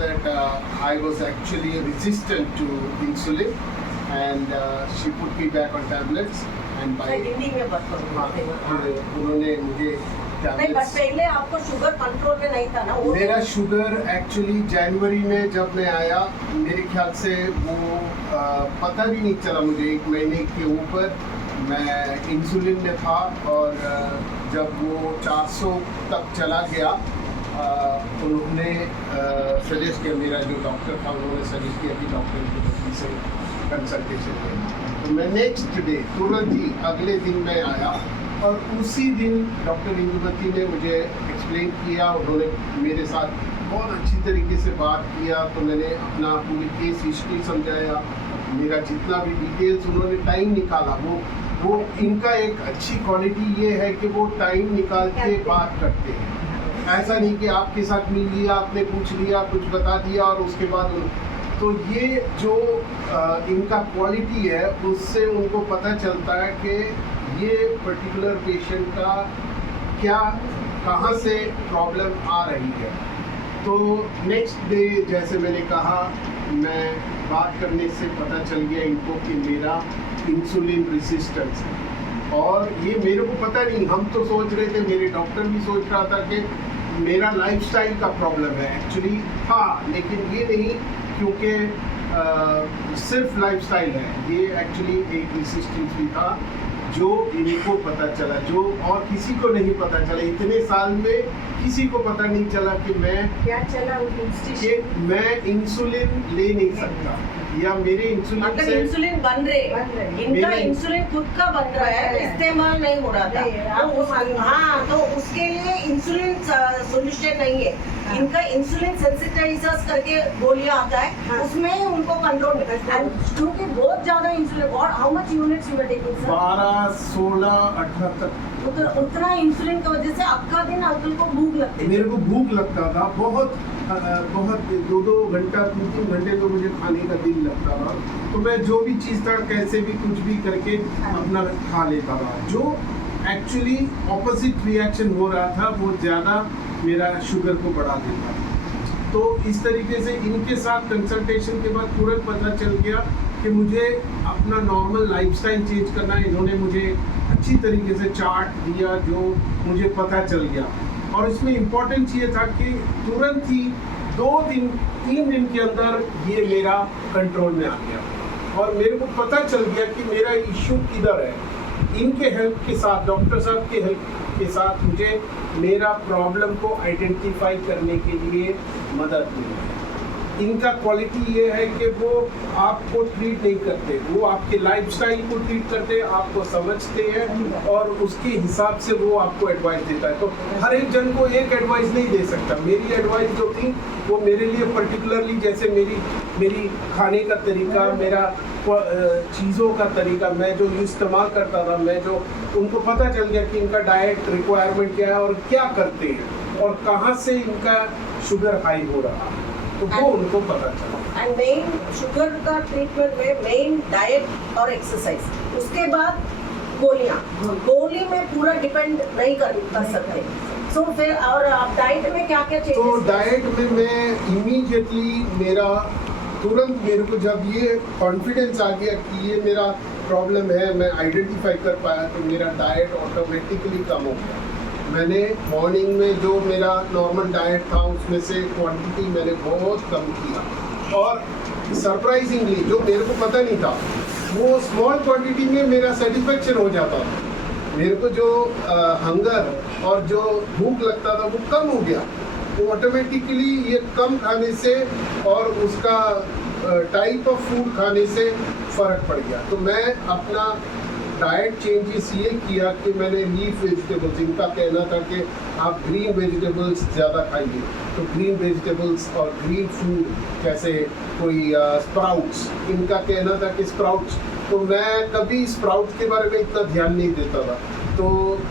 that I was actually resistant to insulin, and she put me back on tablets. And by Hindi में बात करूँगी। उन्होंने मुझे नहीं, बट पहले आपको शुगर कंट्रोल में नहीं था ना? मेरा शुगर एक्चुअली जनवरी में जब मैं आया, मेरे ख्याल से वो पता भी नहीं चला मुझे, 1 महीने के ऊपर मैं इंसुलिन में था। और जब वो 400 तक चला गया, उन्होंने सजेस्ट किया, मेरा जो डॉक्टर था उन्होंने सजेस्ट किया कि डॉक्टर की से कंसल्टेशन करें। तो मैं नेक्स्ट डे तुरंत ही अगले दिन मैं आया, और उसी दिन डॉक्टर इंदुमती ने मुझे एक्सप्लेन किया। उन्होंने मेरे साथ बहुत अच्छी तरीके से बात किया, तो मैंने अपना पूरी केस हिस्ट्री समझाया, मेरा जितना भी डिटेल्स, उन्होंने टाइम निकाला। वो इनका एक अच्छी क्वालिटी ये है कि वो टाइम निकाल के बात करते हैं। ऐसा नहीं कि आपके साथ मिल लिया, आपने पूछ लिया, कुछ बता दिया और उसके बाद तो ये जो इनका क्वालिटी है, उससे उनको पता चलता है कि ये पर्टिकुलर पेशेंट का क्या, कहाँ से प्रॉब्लम आ रही है। तो नेक्स्ट डे जैसे मैंने कहा, मैं बात करने से पता चल गया इनको कि मेरा इंसुलिन रेजिस्टेंस है। और ये मेरे को पता नहीं, हम तो सोच रहे थे, मेरे डॉक्टर भी सोच रहा था कि मेरा लाइफस्टाइल का प्रॉब्लम है। एक्चुअली था, लेकिन ये नहीं, क्योंकि सिर्फ लाइफस्टाइल है, ये एक्चुअली एक रेजिस्टेंस भी था जो इनको पता चला, जो और किसी को नहीं पता चला। इतने साल में किसी को पता नहीं चला कि मैं क्या चला कि मैं इंसुलिन ले नहीं सकता, या मेरे इंसुलिन मतलब से इंसुलिन बन रहे, इनका इंसुलिन खुद का बन रहा है, इस्तेमाल नहीं हो रहा था। तो उसके लिए इंसुलिन सोल्यूशन नहीं है। इनका इंसुलिन सेंसिटाइजर्स करके गोलियां आता है, उसमें उनको कंट्रोल, क्योंकि बहुत ज्यादा इंसुलिन। और how much units you are taking sir? 12, 16, 18 तक। उतना इंसुलिन की वजह से आपका दिन अंकल को भूख लगती है? मेरे को भूख लगता था बहुत, 2-2 घंटा, 3-3 घंटे तो मुझे खाने का दिल लगता था। तो मैं जो भी चीज़ था, कैसे भी कुछ भी करके अपना खा लेता था। जो एक्चुअली ऑपोजिट रिएक्शन हो रहा था, वो ज़्यादा मेरा शुगर को बढ़ा देता। तो इस तरीके से इनके साथ कंसल्टेशन के बाद तुरंत पता चल गया कि मुझे अपना नॉर्मल लाइफस्टाइल चेंज करना है। इन्होंने मुझे अच्छी तरीके से चार्ट दिया, जो मुझे पता चल गया। और इसमें इम्पोर्टेंस ये था कि तुरंत ही 2-3 दिन के अंदर ये मेरा कंट्रोल में आ गया, और मेरे को पता चल गया कि मेरा इश्यू किधर है। इनके हेल्प के साथ, डॉक्टर साहब के हेल्प के साथ, मुझे मेरा प्रॉब्लम को आइडेंटिफाई करने के लिए मदद मिली। इनका क्वालिटी ये है कि वो आपको ट्रीट नहीं करते, वो आपके लाइफस्टाइल को ट्रीट करते हैं, आपको समझते हैं, और उसके हिसाब से वो आपको एडवाइस देता है। तो हर एक जन को एक एडवाइस नहीं दे सकता। मेरी एडवाइस जो थी वो मेरे लिए पर्टिकुलरली, जैसे मेरी खाने का तरीका, मेरा चीज़ों का तरीका, मैं जो इस्तेमाल करता था, मैं जो उनको पता चल गया कि इनका डाइट रिक्वायरमेंट क्या है और क्या करते हैं, और कहाँ से इनका शुगर हाई हो रहा है, तो वो उनको पता चला। एंड मेन शुगर का ट्रीटमेंट में मेन डाइट और एक्सरसाइज, उसके बाद गोली में पूरा डिपेंड नहीं कर सकते। सो फिर और आप डाइट में क्या क्या चेंजेस? तो डाइट में मैं इमीडिएटली तुरंत मेरे को जब ये कॉन्फिडेंस आ गया कि ये मेरा प्रॉब्लम है, मैं आइडेंटिफाई कर पाया, तो मेरा डाइट ऑटोमेटिकली कम हो गया। मैंने मॉर्निंग में जो मेरा नॉर्मल डाइट था, उसमें से क्वांटिटी मैंने बहुत कम किया, और सरप्राइजिंगली जो मेरे को पता नहीं था, वो स्मॉल क्वांटिटी में मेरा सेटिस्फेक्शन हो जाता था। मेरे को जो हंगर और जो भूख लगता था वो कम हो गया। तो ऑटोमेटिकली ये कम खाने से और उसका टाइप ऑफ फूड खाने से फ़र्क पड़ गया। तो मैं अपना डाइट चेंजेस ये किया कि मैंने लीफ वेजिटेबल्स, इनका कहना था कि आप ग्रीन वेजिटेबल्स ज़्यादा खाइए, तो ग्रीन वेजिटेबल्स और ग्रीन फूड, जैसे कोई स्प्राउट्स, इनका कहना था कि स्प्राउट्स, तो मैं कभी स्प्राउट्स के बारे में इतना ध्यान नहीं देता था, तो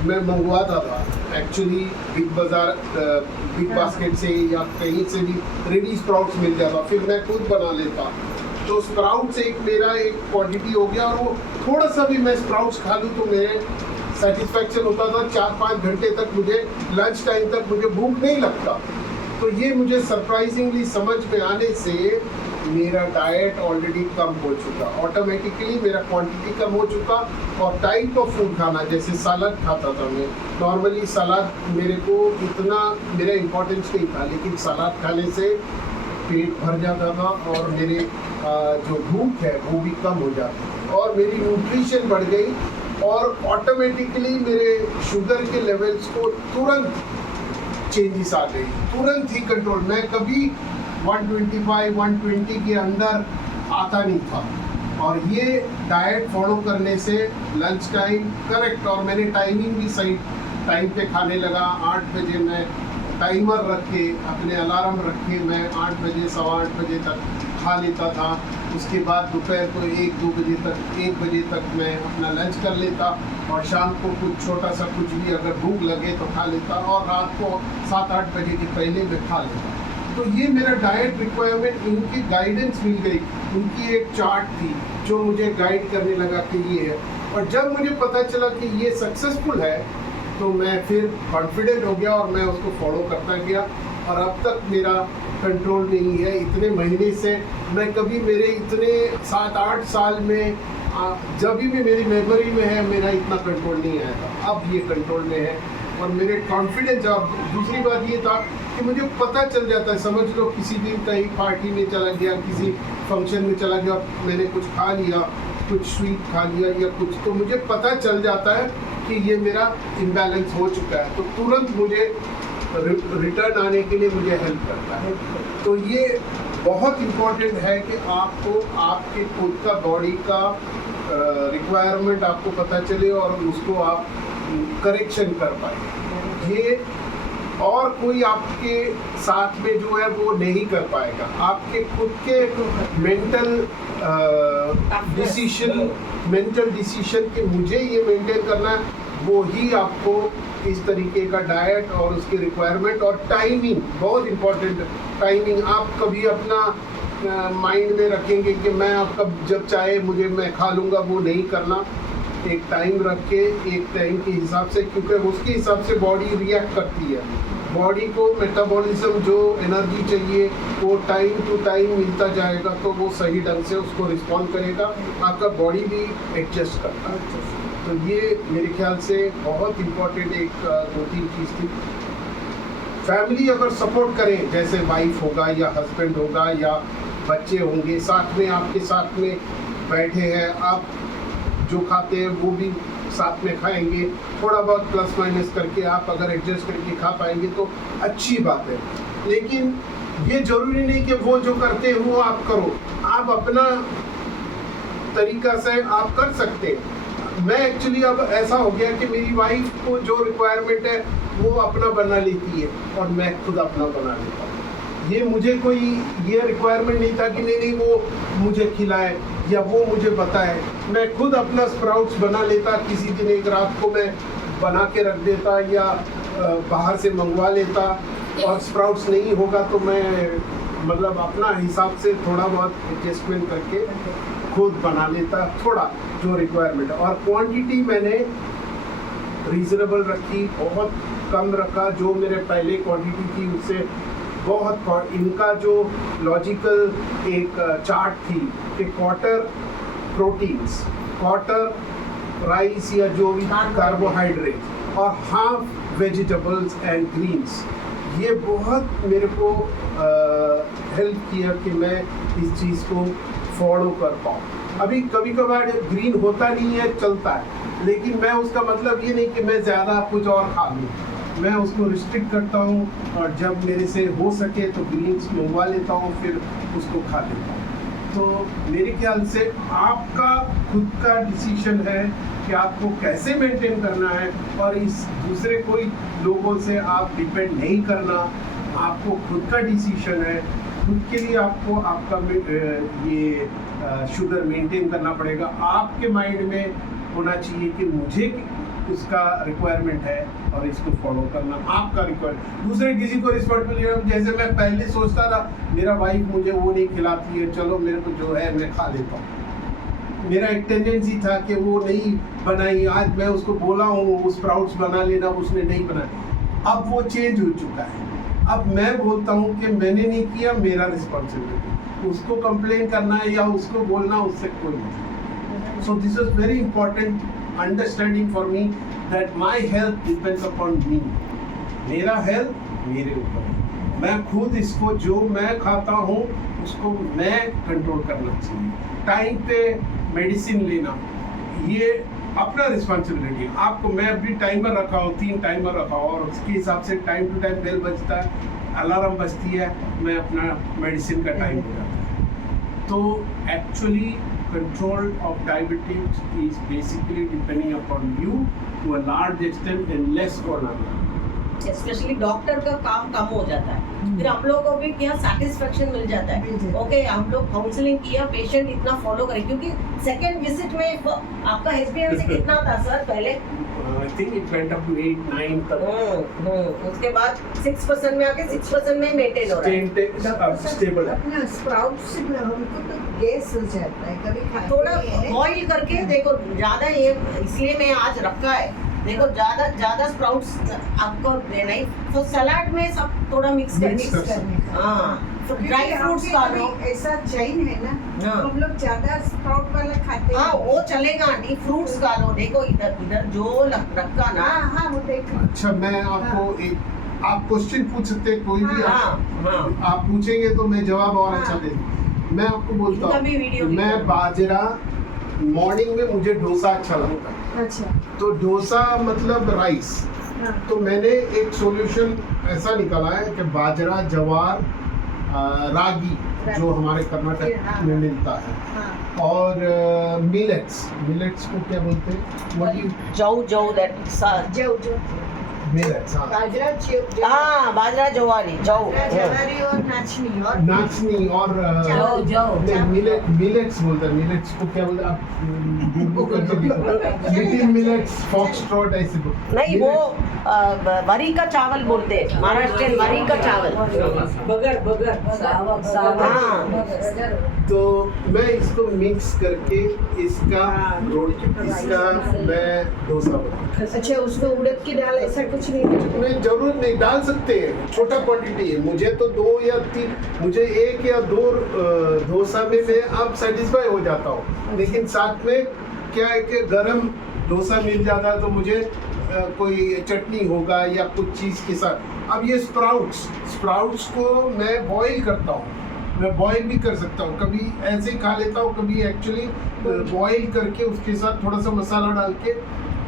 मैं मंगवाता था एक्चुअली बिग बास्केट से या कहीं से भी रेडी स्प्राउट्स मिल जाता, फिर मैं खुद बना लेता। तो स्प्राउट्स मेरा एक क्वांटिटी हो गया, और वो थोड़ा सा भी मैं स्प्राउट्स खा लूँ तो मेरे सेटिस्फैक्शन होता था। 4-5 घंटे तक मुझे, लंच टाइम तक मुझे भूख नहीं लगता। तो ये मुझे सरप्राइजिंगली समझ में आने से मेरा डाइट ऑलरेडी कम हो चुका, ऑटोमेटिकली मेरा क्वांटिटी कम हो चुका। और टाइप ऑफ फूड खाना, जैसे सलाद खाता था मैं, नॉर्मली सलाद मेरे को इतना मेरा इम्पोर्टेंस नहीं था, लेकिन सलाद खाने से पेट भर जाता था और मेरे जो भूख है वो भी कम हो जाती थी और मेरी न्यूट्रिशन बढ़ गई और ऑटोमेटिकली मेरे शुगर के लेवल्स को तुरंत चेंजेस आ गई, तुरंत ही कंट्रोल। मैं कभी 125 120 के अंदर आता नहीं था और ये डाइट फॉलो करने से लंच टाइम करेक्ट, और मैंने टाइमिंग भी सही टाइम पे खाने लगा। 8 बजे मैं टाइमर रख के, अपने अलार्म रख के मैं 8 बजे 8:15 बजे तक खा लेता था। उसके बाद दोपहर को 1-2 बजे तक 1 बजे तक मैं अपना लंच कर लेता और शाम को कुछ छोटा सा कुछ भी अगर भूख लगे तो खा लेता और रात को 7-8 बजे के पहले मैं खा लेता। तो ये मेरा डाइट रिक्वायरमेंट, इनकी गाइडेंस मिल गई, उनकी एक चार्ट थी जो मुझे गाइड करने लगा कि ये है। और जब मुझे पता चला कि ये सक्सेसफुल है तो मैं फिर कॉन्फिडेंट हो गया और मैं उसको फॉलो करता गया और अब तक मेरा कंट्रोल नहीं है। इतने महीने से मैं कभी मेरे इतने 7-8 साल में जब भी मेरी मेमोरी में है मेरा इतना कंट्रोल नहीं आया था, अब ये कंट्रोल में है और मेरे कॉन्फिडेंस। अब दूसरी बात ये था कि मुझे पता चल जाता है, समझ लो किसी दिन कहीं पार्टी में चला गया, किसी फंक्शन में चला गया, मैंने कुछ खा लिया, कुछ स्वीट खा लिया या कुछ, तो मुझे पता चल जाता है कि ये मेरा इम्बैलेंस हो चुका है, तो तुरंत मुझे रिटर्न आने के लिए मुझे हेल्प करता है। तो ये बहुत इम्पोर्टेंट है कि आपको आपके खुद का बॉडी का रिक्वायरमेंट आपको पता चले और उसको आप करेक्शन कर पाए। ये और कोई आपके साथ में जो है वो नहीं कर पाएगा। आपके खुद के मेंटल डिसीजन कि मुझे ये मेंटेन करना है, वो ही आपको इस तरीके का डाइट और उसके रिक्वायरमेंट और टाइमिंग, बहुत इम्पोर्टेंट टाइमिंग। आप कभी अपना माइंड में रखेंगे कि मैं आपका जब चाहे मुझे मैं खा लूँगा, वो नहीं करना। एक टाइम रख के, एक टाइम के हिसाब से, क्योंकि उसके हिसाब से बॉडी रिएक्ट करती है। बॉडी को मेटाबॉलिज्म जो एनर्जी चाहिए वो टाइम टू टाइम मिलता जाएगा तो वो सही ढंग से उसको रिस्पॉन्ड करेगा, आपका बॉडी भी एडजस्ट करता है। तो ये मेरे ख्याल से बहुत इम्पोर्टेंट एक 2-3 चीज़ थी। फैमिली अगर सपोर्ट करें, जैसे वाइफ होगा या हस्बैंड होगा या बच्चे होंगे, साथ में आपके साथ में बैठे हैं, आप जो खाते हैं वो भी साथ में खाएंगे, थोड़ा बहुत प्लस माइनस करके आप अगर एडजस्ट करके खा पाएंगे तो अच्छी बात है। लेकिन ये जरूरी नहीं कि वो जो करते हैं वो आप करो, आप अपना तरीका से आप कर सकते हैं। मैं एक्चुअली अब ऐसा हो गया कि मेरी वाइफ को जो रिक्वायरमेंट है वो अपना बना लेती है और मैं खुद अपना बना लेता हूँ। ये मुझे कोई ये रिक्वायरमेंट नहीं था कि नहीं वो मुझे खिलाए या वो मुझे बताए, मैं खुद अपना स्प्राउट्स बना लेता। किसी दिन एक रात को मैं बना के रख देता या बाहर से मंगवा लेता, और स्प्राउट्स नहीं होगा तो मैं मतलब अपना हिसाब से थोड़ा बहुत एडजस्टमेंट करके खुद बना लेता, थोड़ा जो रिक्वायरमेंट है। और क्वांटिटी मैंने रीजनेबल रखी, बहुत कम रखा। जो मेरे पहले क्वांटिटी थी उससे बहुत, इनका जो लॉजिकल एक चार्ट थी कि क्वार्टर प्रोटीन्स, क्वार्टर राइस या जो भी कार्बोहाइड्रेट और हाफ वेजिटेबल्स एंड ग्रीन्स, ये बहुत मेरे को हेल्प किया कि मैं इस चीज़ को फॉलो कर पाऊँ। अभी कभी कभार ग्रीन होता नहीं है, चलता है, लेकिन मैं उसका मतलब ये नहीं कि मैं ज़्यादा कुछ और खा लूँ, मैं उसको रिस्ट्रिक्ट करता हूँ और जब मेरे से हो सके तो ग्रीन्स मंगवा लेता हूँ, फिर उसको खा लेता हूँ। तो मेरे ख्याल से आपका खुद का डिसीजन है कि आपको कैसे मेंटेन करना है और इस दूसरे कोई लोगों से आप डिपेंड नहीं करना, आपको खुद का डिसीजन है। खुद के लिए आपको आपका ये शुगर मेंटेन करना पड़ेगा। आपके माइंड में होना चाहिए कि मुझे उसका रिक्वायरमेंट है और इसको फॉलो करना आपका रिक्वायरमेंट। दूसरे किसी को रिस्पॉन्सिबिलिटी, जैसे मैं पहले सोचता था मेरा वाइफ मुझे वो नहीं खिलाती है, चलो मेरे को जो है मैं खा लेता हूँ। मेरा एक टेंडेंसी था कि वो नहीं बनाई, आज मैं उसको बोला हूँ वो स्प्राउट्स बना लेना, उसने नहीं बनाया। अब वो चेंज हो चुका है। अब मैं बोलता हूँ कि मैंने नहीं किया, मेरा रिस्पॉन्सिबिलिटी, उसको कंप्लेन करना है या उसको बोलना, उससे कोई नहीं। So this is very important understanding for me that my health depends upon मी। मेरा हेल्थ मेरे ऊपर है, मैं खुद इसको जो मैं खाता हूँ उसको मैं कंट्रोल करना चाहिए। टाइम पे मेडिसिन लेना ये अपना रिस्पॉन्सिबिलिटी है। आपको मैं अभी टाइमर रखा हूँ, 3 टाइमर रखा हूँ और उसके हिसाब से टाइम टू टाइम बेल बजता है, अलार्म बजती है, मैं अपना मेडिसिन का टाइम हो जाता है। तो actually control of diabetes is basically depending upon you to a large extent and less on other. Specially doctor का काम कम हो जाता है, फिर हम लोग को भी क्या सेटिस्फेक्शन मिल जाता है। ओके, हम लोग काउंसलिंग किया, पेशेंट इतना फॉलो करे, क्योंकि सेकंड विजिट में आपका HbA1c कितना था सर पहले? I think it went up to 8-9 तक। उसके बाद 6% में आके 6% में मेंटेन हो रहा है। स्टेबल है। अपना स्प्राउट्स से हमको तो गैस हो जाता है कभी खाते थोड़ा हैं। बॉईल करके देखो, ज्यादा ये इसलिए मैं आज रखा है, देखो ज्यादा स्प्राउट्स आपको देना ही, तो सलाद में सब थोड़ा मिक्स Mix कर करके, सकते हाँ, तो क्योंकि ड्राई फ्रूट्स हम खा भी लो। कभी ऐसा चैन है ना, हाँ। हम लोग ज्यादा स्प्राउट वाला खाते हाँ, हैं। वो चलेगा आंटी, फ्रूट्स खा लो। देखो इधर जो रखा ना, हाँ हाँ वो देख लो। अच्छा, मैं आपको एक आप क्वेश्चन पूछ सकते हैं कोई भी। हाँ हाँ, आप पूछेंगे तो मैं जवाब और हाँ। अच्छा दे दूँ। मैं आपको बोलता इनका हूँ भी वीडियो कि मैं देखो। बाजरा मॉर्निंग में मुझे डोसा अच्छा लगता है, अच्छा तो डोसा मतलब राइस। हाँ तो मैंने एक सॉल्यूशन ऐसा निकाला है कि बाजरा, जवार, रागी जो हमारे कर्नाटक हाँ। में मिलता है, हाँ और मिलेट्स को क्या बोलते हैं? What do you- जौ दैट जो मिलेट्स, हाँ, बाजरा हाँ, बाजरा जवारी जौ, जवारी और नाचनी और नाचनी और जौ मिलेट्स बोलते हैं। मिलेट्स को क्या बोलते हैं आप? गूगल करके देखो, लिटिल मिलेट्स, फॉक्सट्रॉट, ऐसे बोलते हैं। नहीं, वो वरी का चावल बोलते हैं, महाराष्ट्र वरी का चावल। हाँ, तो मैं इसको मिक्स करके इसका मैं डोसा बनाऊं। अच्छा उसमें उड़द की दाल ऐसा कुछ नहीं है? मैं जरूर नहीं डाल सकते हैं, छोटा क्वांटिटी है, मुझे तो 2 या 3, मुझे 1 या 2 डोसा में मैं अब सेटिस्फाई हो जाता हूँ। लेकिन साथ में क्या है कि गरम डोसा मिल जाता है तो मुझे कोई चटनी होगा या कुछ चीज़ के साथ। अब ये स्प्राउट्स को मैं बॉईल करता हूँ, मैं बॉईल भी कर सकता हूँ, कभी ऐसे ही खा लेता हूँ, कभी एक्चुअली बॉईल करके उसके साथ थोड़ा सा मसाला डाल के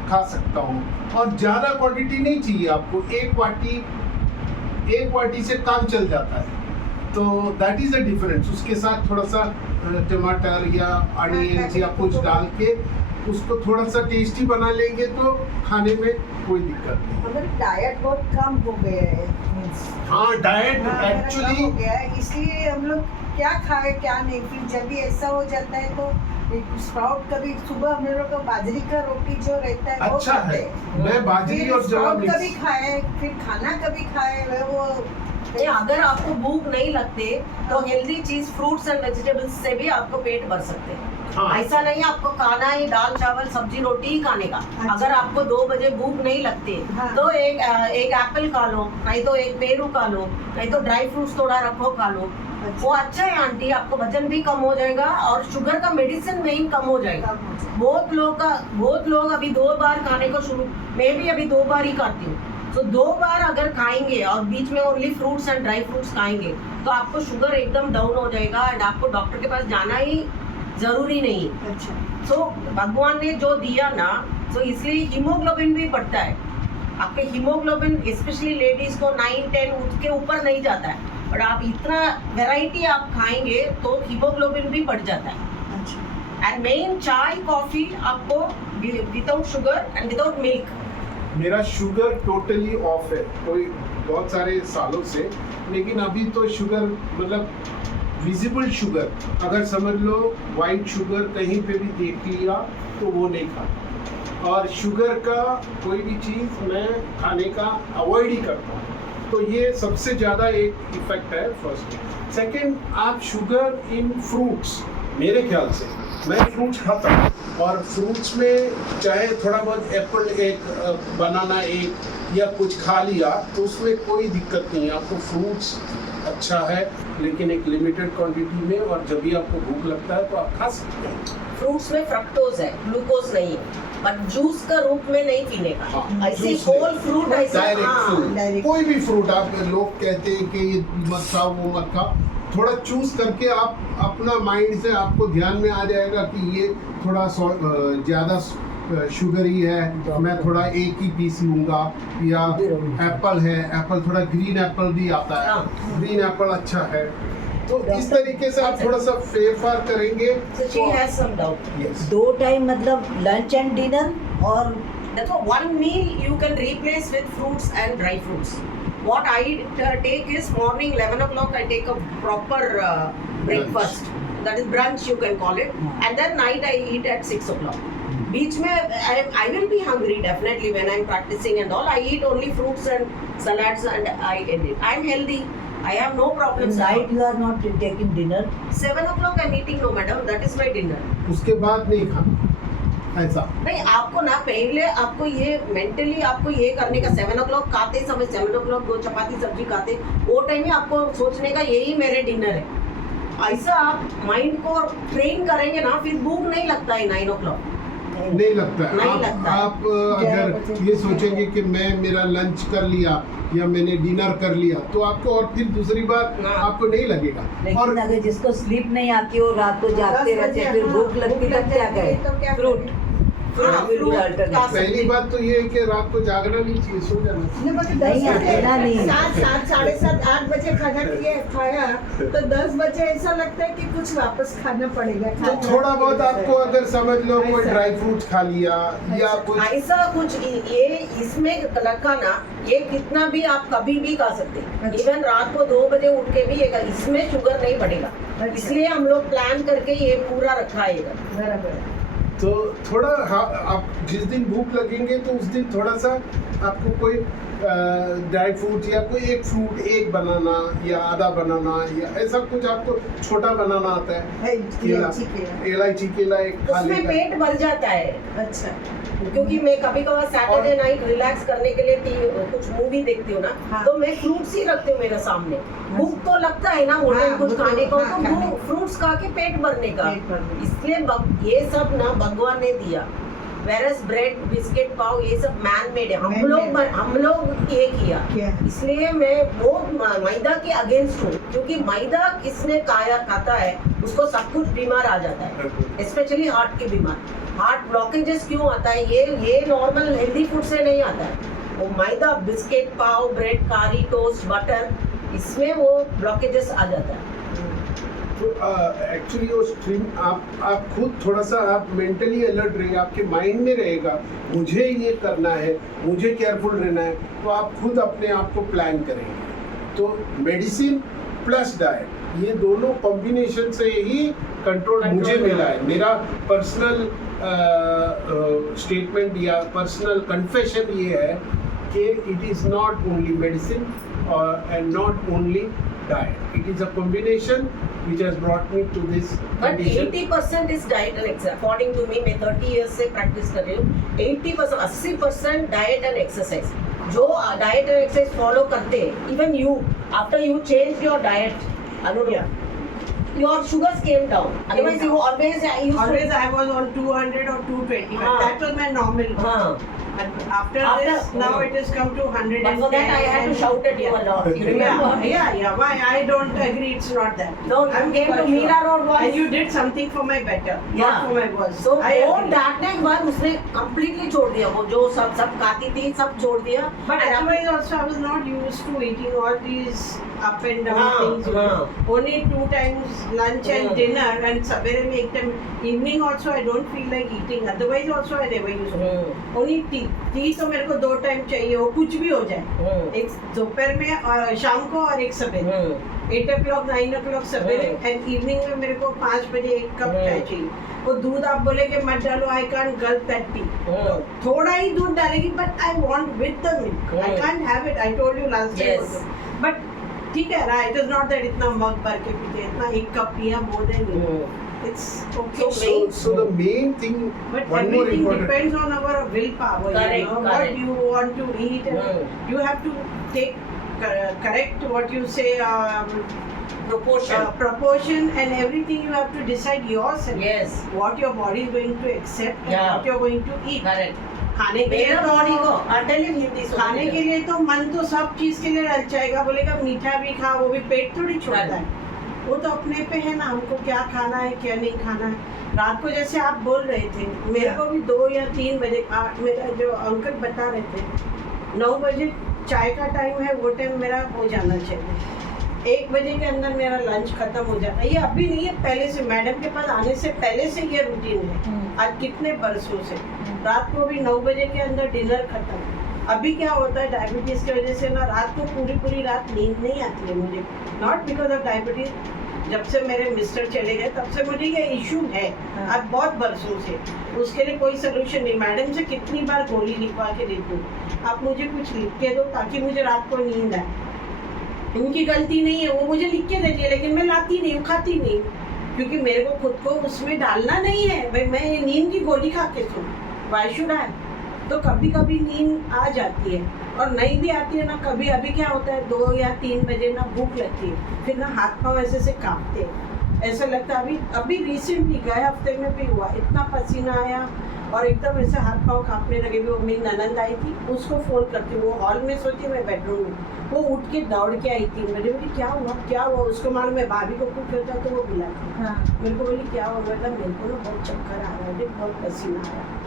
खा सकता हूँ। और ज़्यादा क्वांटिटी नहीं चाहिए आपको, एक वाटी से काम चल जाता है। तो दैट इज़ अ डिफरेंस। उसके साथ थोड़ा सा टमाटर या अनियन या कुछ डाल के उसको थोड़ा सा टेस्टी बना लेंगे तो खाने में कोई दिक्कत नहीं। हमारे डाइट बहुत कम हो गया है। हाँ, डाइट हाँ, एक्चुअली हो गया है, इसलिए हम लोग क्या खाए क्या नहीं। फिर जब भी ऐसा हो जाता है तो एक स्प्राउट, कभी सुबह हम लोग का बाजरी का रोटी जो रहता है वो अच्छा खाते है। हैं। मैं बाजरी फिर और जवार स्प्राउट कभी मिक्स, खाए, फिर खाना कभी खाए, वो नहीं, अगर आपको भूख नहीं लगते तो हेल्दी चीज फ्रूट्स एंड वेजिटेबल्स से भी आपको पेट भर सकते हैं। हाँ। ऐसा नहीं आपको खाना ही दाल चावल सब्जी रोटी ही खाने का। अच्छा। अगर आपको 2 बजे भूख नहीं लगती हाँ। तो एक एप्पल खा लो, नहीं तो एक पेरू खा लो, नहीं तो ड्राई फ्रूट्स थोड़ा रखो खा लो। अच्छा। वो अच्छा है आंटी, आपको वजन भी कम हो जाएगा और शुगर का मेडिसिन मेन कम हो जाएगा। बहुत लोग अभी 2 बार खाने को शुरू, मैं भी अभी 2 बार ही खाती हूँ। तो 2 बार अगर खाएंगे और बीच में only fruits and dry fruits खाएंगे तो आपको शुगर एकदम डाउन हो जाएगा एंड आपको डॉक्टर के पास जाना ही जरूरी नहीं। अच्छा तो भगवान ने जो दिया ना, तो इसलिए हीमोग्लोबिन भी बढ़ता है। आपके हीमोग्लोबिन स्पेशली लेडीज को 9-10 उसके ऊपर नहीं जाता है, बट आप इतना वैरायटी आप खाएंगे तो हीमोग्लोबिन भी बढ़ जाता है। अच्छा एंड मेन चाय कॉफी आपको without sugar and without milk. मेरा शुगर टोटली ऑफ है कोई बहुत सारे सालों से, लेकिन अभी तो शुगर मतलब विजिबल शुगर, अगर समझ लो वाइट शुगर कहीं पे भी देख लिया तो वो नहीं खाता। और शुगर का कोई भी चीज़ मैं खाने का अवॉइड ही करता हूँ। तो ये सबसे ज़्यादा एक इफेक्ट है फर्स्ट। सेकंड, आप शुगर इन फ्रूट्स मेरे ख्याल से मैं फ्रूट्स खाता हूँ, और फ्रूट्स में चाहे थोड़ा बहुत एप्पल एक, बनाना एक या कुछ खा लिया तो उसमें कोई दिक्कत नहीं है। आपको फ्रूट्स अच्छा है, लेकिन एक लिमिटेड क्वांटिटी में, और जब भी आपको भूख लगता है तो आप खा सकते हैं। फ्रूट्स में फ्रक्टोज है, ग्लूकोज नहीं है, पर जूस का रूप में नहीं पीने का। हाँ, ऐसे जूस होल फ्रूट ऐसे, डायरेक्ट हाँ, फ्रूट, direct। कोई भी फ्रूट आप, लोग कहते हैं कि ये मत खाओ वो मत खाओ, थोड़ा चूज करके आप अपना माइंड से आपको ध्यान में आ जाएगा कि ये थोड़ा ज़्यादा शुगरी है, मैं थोड़ा एक ही पीस लूंगा, या एप्पल है, एप्पल थोड़ा ग्रीन एप्पल भी आता है, हाँ। ग्रीन एप्पल अच्छा है। तो इस तरीके से आप थोड़ा सा फेरफार करेंगे। So she has some doubt. Yes. 2 time मतलब लंच एंड डिनर, और देखो, one meal you can replace with fruits and dry fruits. What I take is morning 11 o'clock I take a proper breakfast. That is brunch you can call it. And then night I eat at 6 o'clock. बीच में I will be hungry definitely when I'm practicing and all. I eat only fruits and salads and I eat it. I'm healthy. I have no problems. Night you are not taking dinner? 7 o'clock I'm eating, no madam. That is my dinner. उसके बाद नहीं खाना ऐसा नहीं, आपको ना पहले आपको ये मेंटली आपको ये करने का 7 o'clock खाते समय 7 o'clock 2 चपाती सब्जी खाते, वो टाइम में आपको सोचने का यही मेरे डिनर है। ऐसा आप माइंड को ट्रेन करेंगे ना, फिर भूख नहीं लगता है 9 o'clock। नहीं लगता है। नहीं लगता। आप अगर ये सोचेंगे कि मैं मेरा लंच कर लिया या मैंने डिनर कर लिया, तो आपको और फिर दूसरी बार हाँ। आपको नहीं लगेगा। लेकिन और अगर जिसको स्लीप नहीं आती हो, रात को जागते 10 रहते, बजे, फिर हाँ, भूख लगती, भूख तब लग क्या जाती है, तो क्या करें? फ्रूट करें? हाँ, will be fruit alternate. खा पहली सकते बात तो ये है कि रात को जागना नहीं चाहिए, सो जाना चाहिए। नहीं, बाकी नहीं, 10 बजे, अकेला नहीं। 7, 7:30, 8 बजे खाना खाया तो 10 बजे ऐसा लगता है कि कुछ वापस खाना पड़ेगा। तो थोड़ा बहुत आपको अगर समझ लो कोई ऐसा। ड्राई फ्रूट खा लिया या कुछ, ऐसा कुछ ये इसमें रखा ना, ये कितना भी आप कभी भी खा सकते। अच्छा। इवन रात को 2 बजे उठ के भी ये इसमें शुगर नहीं बढ़ेगा। अच्छा। इसलिए हम लोग प्लान करके ये पूरा रखा है इधर। बराबर। तो थोड़ा आप जिस दिन भूख लगेंगे तो उस दिन थोड़ा सा आपको कोई ड्राई फ्रूट या कोई एक फ्रूट, एक बनाना या आधा बनाना या ऐसा कुछ आपको छोटा बनाना आता है। इलायची केला। इलायची केला एक खा उसमें लेगा। पेट भर जाता है, अच्छा। क्योंकि मैं कभी कभार सैटरडे नाइट रिलैक्स करने के लिए कुछ मूवी देखती हूँ ना, हाँ। तो मैं फ्रूट्स ही रखती हूँ मेरे सामने। भूख तो लगता है ना वो हाँ, टाइम कुछ वो तो- खाने को, हाँ, खाने तो को। फ्रूट्स खा के पेट भरने का। पेट भरने। इसलिए ये सब ना भगवान ने दिया। वेरस ब्रेड, बिस्किट, पाव, ये सब मैन मेड है। हम लोग ये किया। क्या? इसलिए मैं बहुत मैदा के अगेंस्ट हूँ, क्योंकि मैदा किसने खाता है उसको सब कुछ बीमार आ जाता है, स्पेशली हार्ट के बीमार। हार्ट ब्लॉकेजेस क्यों आता है? ये नॉर्मल हेल्दी फूड से नहीं आता है। वो मैदा, बिस्किट, पाव, ब्रेड, कारी, टोस्ट, बटर, इसमें वो ब्लॉकेजेस आ जाता है। तो एक्चुअली वो स्ट्रीम आप खुद थोड़ा सा आप मेंटली अलर्ट रहेंगे, आपके माइंड में रहेगा मुझे ये करना है, मुझे केयरफुल रहना है, तो आप खुद अपने आप को प्लान करेंगे। तो मेडिसिन प्लस डाइट, ये दोनों कॉम्बिनेशन से ही कंट्रोल मुझे मिला है। मेरा पर्सनल स्टेटमेंट या पर्सनल कन्फेशन ये है कि it is not only medicine and not only diet. It is a combination which has brought me to this But condition. 80% is diet and exercise. According to me, मैं 30 years से practice कर रही हूँ। 80%, 80% diet and exercise. जो diet and exercise follow करते हैं, even you, after you changed your diet, Anuria, your sugars came down. Otherwise, you always used to. Always I was on 200 or 220. हाँ. That was my normal. हाँ. And after this, now it has come to 110. But for that, I had to shout at you a lot. You remember? Yeah. Why? I don't agree. It's not that. No, you I'm came to quite Mira sure. Road once. And you did something for my better, Yeah. not for my worse. So I वो agree. डांटने के बाद उसने completely छोड़ दिया। वो जो सब खाती थी सब छोड़ दिया। But And otherwise also I was not used to eating all these up and down हाँ, things. you know. हाँ. Only 2 times lunch and dinner, and sabere में एक time evening also I don't feel like eating. Otherwise also I never used to. Only tea तो मेरे को 2 time चाहिए, वो कुछ भी हो जाए। एक दोपहर में और शाम को और एक सवेरे। 8 o'clock 9 o'clock सवेरे, एंड इवनिंग में मेरे को 5 बजे 1 कप चाय चाहिए। वो दूध आप बोले कि मत डालो, I can't Gulp that T. थोड़ा ही दूध डालेगी, but I want with the milk. I can't have it, I told you last time Yes. Also. But ठीक है ना, इट इज नॉट दैट इतना मग भर के पीते, इतना 1 कप पिया more than. it's okay. So So the main thing, But one more everything important. depends on our willpower. Correct, You know, correct. what you want to eat, and you have to take correct what you say. Proportion and everything you have to decide yourself. Yes. What your body is going to accept and Yeah. what you're going to eat. Correct. खाने के लिए मेरा तो body को अटेल हिंदी खाने के लिए तो मन तो सब चीज के लिए ललचाएगा, बोलेगा मीठा भी खा, वो भी पेट थोड़ी छोड़ता है। वो तो अपने पे है ना, हमको क्या खाना है क्या नहीं खाना है। रात को जैसे आप बोल रहे थे, मेरे को भी 2 या 3 बजे मेरा जो अंकल बता रहे थे 9 बजे चाय का टाइम है, वो टाइम मेरा हो जाना चाहिए। 1 बजे के अंदर मेरा लंच खत्म हो जाता है। ये अभी नहीं है, पहले से मैडम के पास आने से पहले से ये रूटीन है। आज कितने बरसों से रात को भी 9 बजे के अंदर डिनर खत्म। अभी क्या होता है, डायबिटीज की वजह से ना रात को पूरी रात नींद नहीं आती है मुझे। नॉट बिकॉज ऑफ डायबिटीज, जब से मेरे मिस्टर चले गए तब से मुझे ये इशू है आज बहुत बरसों से। उसके लिए कोई सोल्यूशन नहीं। मैडम से कितनी बार गोली लिखवा के देती हूँ, आप मुझे कुछ लिख के दो ताकि मुझे रात को नींद आए। उनकी गलती नहीं है, वो मुझे लिख के देती है, लेकिन मैं लाती नहीं हूँ, खाती नहीं हूँ, क्योंकि मेरे को खुद को उसमें डालना नहीं है। भाई मैं नींद की गोली खा के सोऊं, व्हाई शुड आई? तो कभी कभी नींद आ जाती है और नहीं भी आती है ना कभी। अभी क्या होता है 2 या 3 बजे ना भूख लगती है, फिर ना हाथ पाँव ऐसे से कांपते हैं, ऐसा लगता है। अभी रिसेंटली गए हफ्ते में भी हुआ, इतना पसीना आया और एकदम ऐसे हाथ पाँव कांपने लगे। भी वो मेरी ननंद आई थी, उसको फोन करती हूँ, वो हॉल में सोती, मैं बेडरूम में। वो उठ के दौड़ के आई 3 बजे। बोली क्या हुआ? उसको मालूम मैं भाभी को कुछ होता तो वो बुलाती। मेरे को बोली क्या हुआ? मतलब मेरे को ना बहुत चक्कर आ रहा है, बहुत पसीना आ रहा है।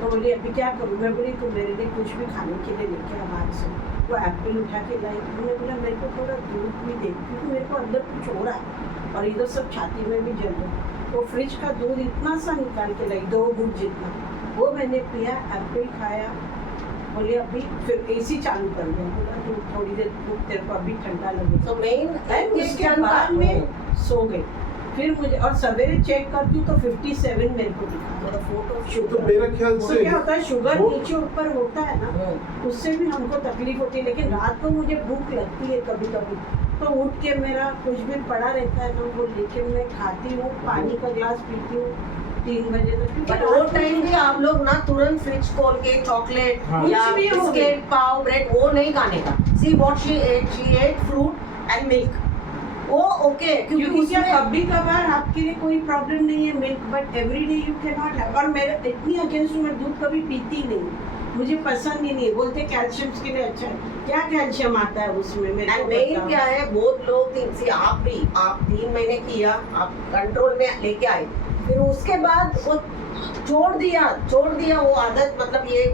तो बोली अभी क्या करूँ? मैं बोली तुम मेरे लिए कुछ भी खाने के लिए लेके आ बाहर से। वो एप्पल उठा के लाई। मैंने बोला मेरे को थोड़ा दूध भी दे, क्योंकि मेरे को अंदर कुछ हो रहा है और इधर सब छाती में भी जल रहा है। वो फ्रिज का दूध इतना सा निकाल के लाई, 2 घूंट जितना, वो मैंने पिया, एप्पल खाया। बोले अभी फिर एसी चालू कर दिया। बोला तू थोड़ी देर तेरे को अभी ठंडा लगेगा। तो मेन उसके बाद में सो गई। फिर मुझे और सवेरे चेक करती हूँ तो 57 मेरे को दिखा रहा है फोटो तो शुगर। मेरा ख्याल तो से क्या होता है, शुगर वो- नीचे ऊपर होता है ना, उससे भी हमको तकलीफ होती है। लेकिन रात को मुझे भूख लगती है कभी कभी, तो उठ के मेरा कुछ भी पड़ा रहता है ना, वो लेके मैं खाती हूँ, पानी का ग्लास पीती हूँ 3 बजे तक। क्योंकि बट वो टाइम भी आप लोग ना तुरंत फ्रिज खोल के चॉकलेट हाँ। या कुछ भी हो बिस्किट पाव ब्रेड वो नहीं खाने का। See what she ate fruit and milk, वो ओके, क्योंकि क्योंकि क्या उसमें कभी कभार आपके लिए कोई प्रॉब्लम नहीं है milk, but every day you can not have. और मेरा इतनी अगेंस्ट हूँ, मैं दूध कभी पीती नहीं, मुझे पसंद ही नहीं। बोलते कैल्शियम के लिए अच्छा है, क्या कैल्शियम आता है उसमें? मेरे एंड को मेन बताओ। क्या है, बहुत लोग सी आप 3 महीने किया, आप कंट्रोल में लेके आए, फिर उसके बाद वो छोड़ दिया वो आदत, मतलब ये